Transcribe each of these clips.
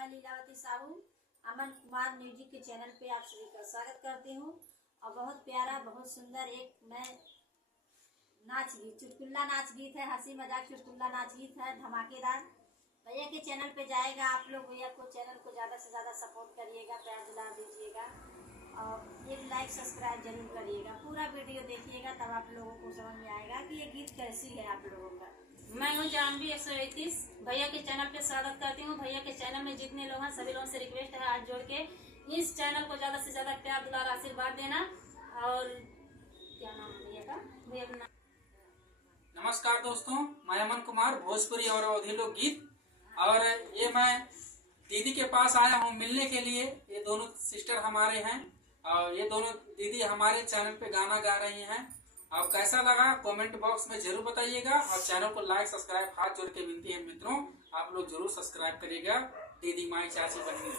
मैं लीलावती साहू अमन कुमार म्यूजिक के चैनल पे आप सभी का स्वागत करती हूँ। और बहुत प्यारा बहुत सुंदर एक मैं नाच गीत चुटकुला नाच गीत है, हंसी मजाक चुटकुला नाच गीत है, धमाकेदार। भैया के चैनल पे जाएगा, आप लोग भैया को चैनल को ज़्यादा से ज़्यादा सपोर्ट करिएगा, प्यार दिला दीजिएगा और एक लाइक सब्सक्राइब जरूर करिएगा। पूरा वीडियो देखिएगा तब आप लोगों को समझ में आएगा कि ये गीत कैसी है आप लोगों का। मैं हूँ जानवी 131 भैया के चैनल पे स्वागत करती हूँ। भैया के चैनल में जितने लोग हैं सभी लोगों से रिक्वेस्ट है हाथ जोड़ के इस चैनल को ज्यादा से ज्यादा प्यार दुलार आशीर्वाद देना। और क्या नाम है भैया का? नमस्कार दोस्तों, मैं अमन कुमार भोजपुरी और अवधी लोक गीत। और ये मैं दीदी के पास आया हूँ मिलने के लिए। ये दोनों सिस्टर हमारे हैं और ये दोनों दीदी हमारे चैनल पे गाना गा रही हैं। और कैसा लगा कमेंट बॉक्स में जरूर बताइएगा और चैनल को लाइक सब्सक्राइब हाथ जोड़ के विनती है मित्रों, आप लोग जरूर सब्सक्राइब करिएगा। दीदी माई चाची बहनी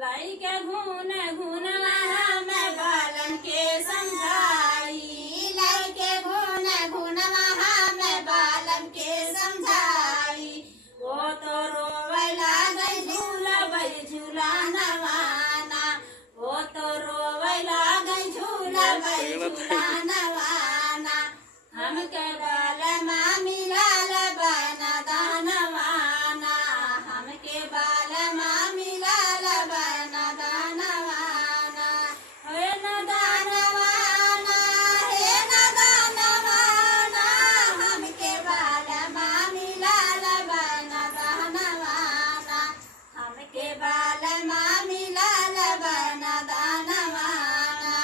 लाई के घून घूनवा हम बालन के समझाई, लाई के घून घूनवा हम बालन के समझाई। वो तो रोवे लागई झूलबई झूला नवाना, वो तो रोवे लागई झूलबई झूला नवाना। हमके बाल माँ मिलाल बना दानवाना, हमके बाल माँ मिलाल बना दानवाना। हे न दानवाना, हे न दानवाना, हमके बाल माँ मिलाल बना दानवाना, हमके बाल माँ मिलाल बना दानवाना।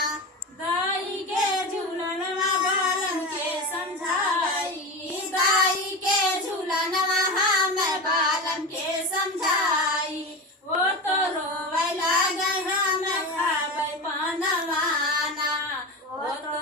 दाई के झूलनवा बालन के समझाई, दाई के झूलनवा हम बालन के समझाई। वो तो रोवे लागई हम खाबै पानवाना, वो तो